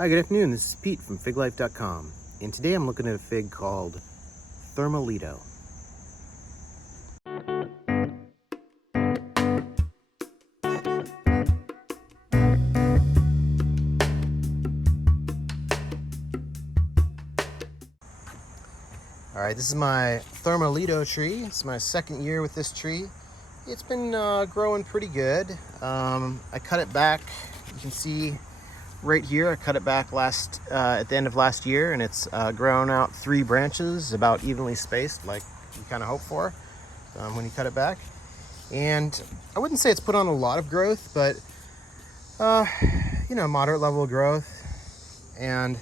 Hi, good afternoon. This is Pete from FigLife.com, and today I'm looking at a fig called Thermalito. All right, this is my Thermalito tree. It's my second year with this tree. It's been growing pretty good. I cut it back. You can see right here, I cut it back at the end of last year, and it's grown out 3 branches, about evenly spaced, like you kind of hope for when you cut it back. And I wouldn't say it's put on a lot of growth, but moderate level of growth, and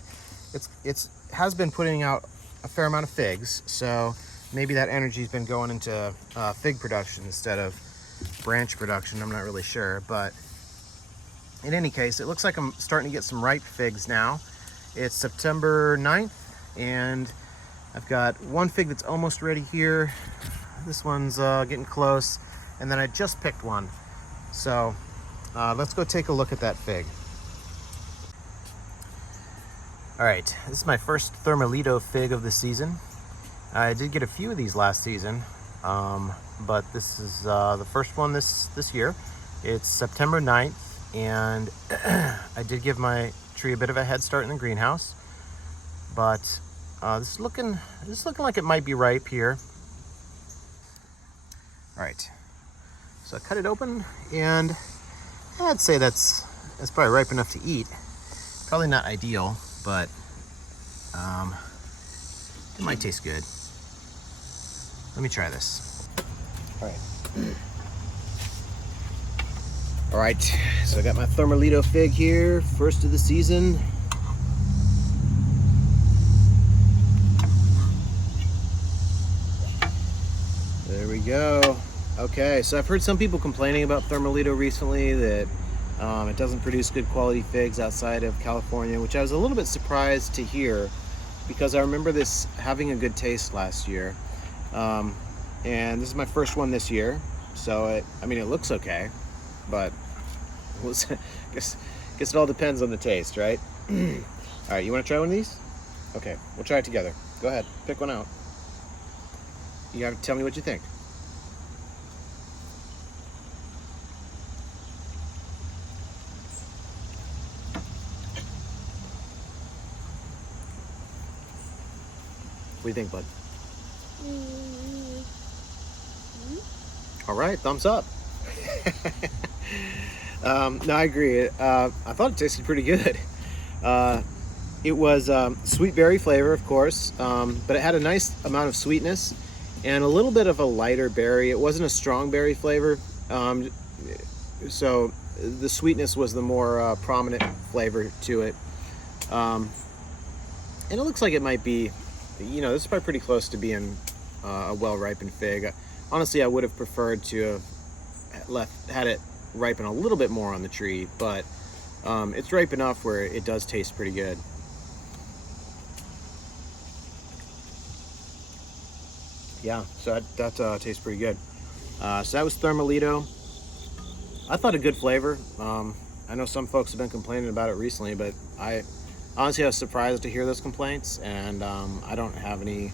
it's has been putting out a fair amount of figs. So maybe that energy's been going into fig production instead of branch production. I'm not really sure, but in any case, it looks like I'm starting to get some ripe figs now. It's September 9th, and I've got one fig that's almost ready here. This one's getting close, and then I just picked one. So let's go take a look at that fig. All right, this is my first Thermalito fig of the season. I did get a few of these last season, but this is the first one this year. It's September 9th. And I did give my tree a bit of a head start in the greenhouse, but this is looking like it might be ripe here. All right, so I cut it open, and I'd say that's probably ripe enough to eat. Probably not ideal, but it might taste good. Let me try this. All right. All right, so I got my Thermalito fig here, first of the season. There we go. Okay, so I've heard some people complaining about Thermalito recently, that it doesn't produce good quality figs outside of California, which I was a little bit surprised to hear, because I remember this having a good taste last year. And this is my first one this year, so it looks okay. But guess it all depends on the taste, right? All right, you want to try one of these? Okay, we'll try it together. Go ahead, pick one out. You have to tell me what you think. What do you think, bud? All right, thumbs up. No, I agree. I thought it tasted pretty good. It was sweet berry flavor, of course, but it had a nice amount of sweetness and a little bit of a lighter berry. It wasn't a strong berry flavor, so the sweetness was the more prominent flavor to it. And it looks like it might be, this is probably pretty close to being a well-ripened fig. Honestly, I would have preferred to have had it ripen a little bit more on the tree, but it's ripe enough where it does taste pretty good. Yeah, so that tastes pretty good. So that was Thermalito. I thought a good flavor. I know some folks have been complaining about it recently, but I honestly was surprised to hear those complaints, and I don't have any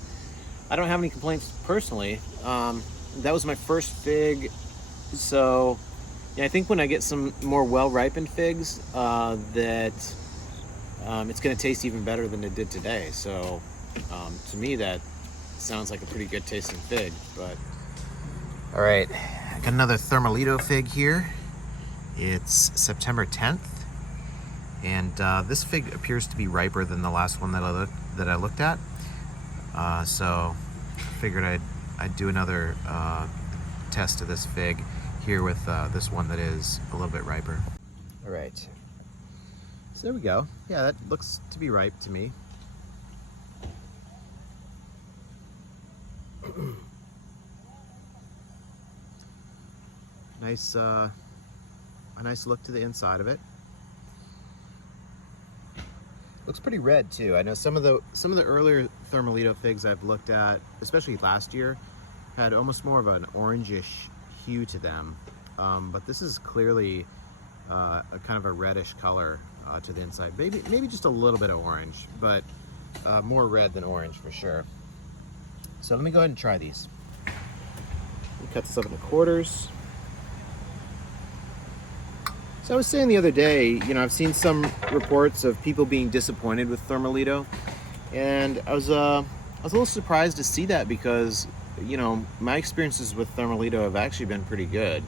complaints personally. That was my first fig, so yeah, I think when I get some more well-ripened figs, that it's going to taste even better than it did today. So to me, that sounds like a pretty good tasting fig. But all right, I got another Thermalito fig here. It's September 10th, and this fig appears to be riper than the last one that I looked at. So I figured I'd do another test of this fig here with this one that is a little bit riper. All right, so there we go. Yeah, that looks to be ripe to me. Nice, a nice look to the inside of it. Looks pretty red too. I know some of the earlier Thermalito figs I've looked at, especially last year, had almost more of an orangish hue to them, but this is clearly a kind of a reddish color. to the inside. Maybe just a little bit of orange, but more red than orange for sure. So let me go ahead and try these. Cut this up into quarters. So I was saying the other day, you know, I've seen some reports of people being disappointed with Thermalito, and I was a little surprised to see that because, you know, my experiences with Thermalito have actually been pretty good.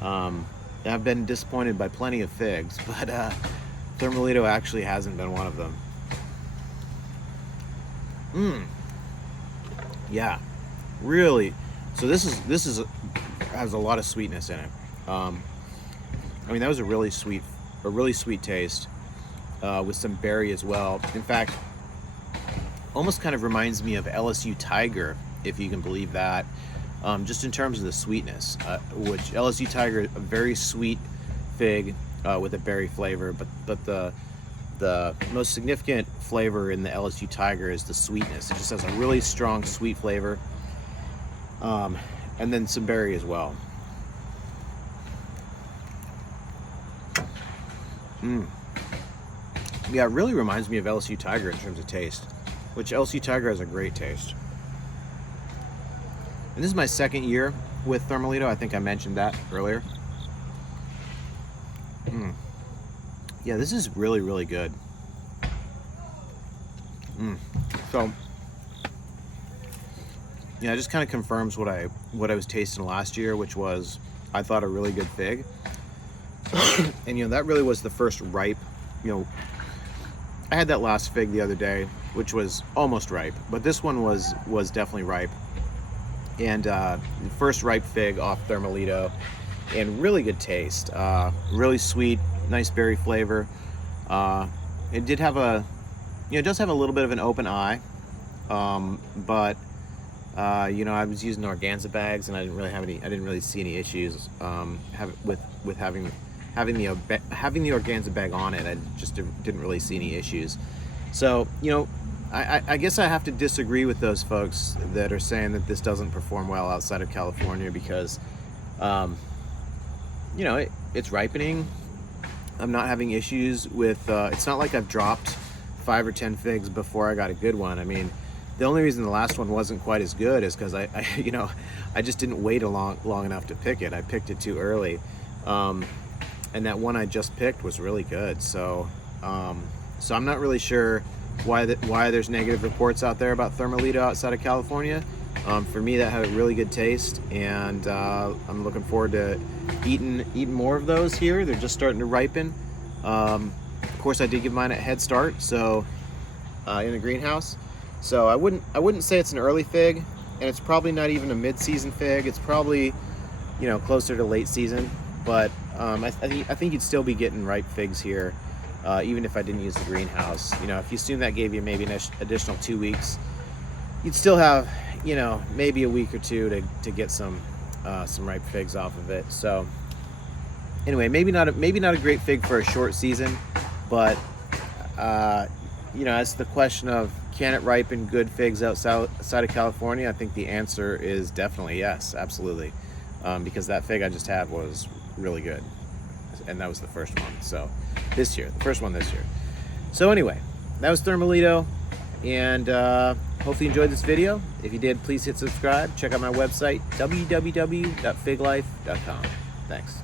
I've been disappointed by plenty of figs, but Thermalito actually hasn't been one of them. Yeah, really. So this has a lot of sweetness in it. I mean, that was a really sweet taste with some berry as well. In fact, almost kind of reminds me of LSU Tiger, if you can believe that. Just in terms of the sweetness, which LSU Tiger, a very sweet fig with a berry flavor, but the most significant flavor in the LSU Tiger is the sweetness. It just has a really strong sweet flavor, and then some berry as well. Yeah, it really reminds me of LSU Tiger in terms of taste, which LSU Tiger has a great taste. And this is my second year with Thermalito. I think I mentioned that earlier. Yeah, this is really, really good. So, yeah, it just kind of confirms what I was tasting last year, which was, I thought, a really good fig. And, you know, that really was the first ripe, you know, I had that last fig the other day, which was almost ripe, but this one was definitely ripe. And the first ripe fig off Thermalito, and really good taste. Really sweet, nice berry flavor. It did have a, you know, it does have a little bit of an open eye, but you know, I was using organza bags, and I didn't really see any issues with having the organza bag on it. I just didn't really see any issues. So, you know, I guess I have to disagree with those folks that are saying that this doesn't perform well outside of California because, you know, it's ripening. I'm not having issues with, it's not like I've dropped 5 or 10 figs before I got a good one. I mean, the only reason the last one wasn't quite as good is because I you know, I just didn't wait long enough to pick it. I picked it too early. And that one I just picked was really good. So, so I'm not really sure why there's negative reports out there about Thermalito outside of California. For me, that had a really good taste, and I'm looking forward to eating more of those here. They're just starting to ripen. Of course, I did give mine a head start, so in the greenhouse. So I wouldn't say it's an early fig, and it's probably not even a mid-season fig. It's probably, you know, closer to late season. But I think you'd still be getting ripe figs here, even if I didn't use the greenhouse. You know, if you assume that gave you maybe an additional 2 weeks, you'd still have, you know, maybe a week or two to get some ripe figs off of it. So anyway, maybe not a great fig for a short season, but you know, as the question of can it ripen good figs outside of California, I think the answer is definitely yes, absolutely, because that fig I just had was really good, and that was the first one. So the first one this year. So anyway, that was Thermalito, and hopefully you enjoyed this video. If you did, please hit subscribe. Check out my website, www.figlife.com. Thanks.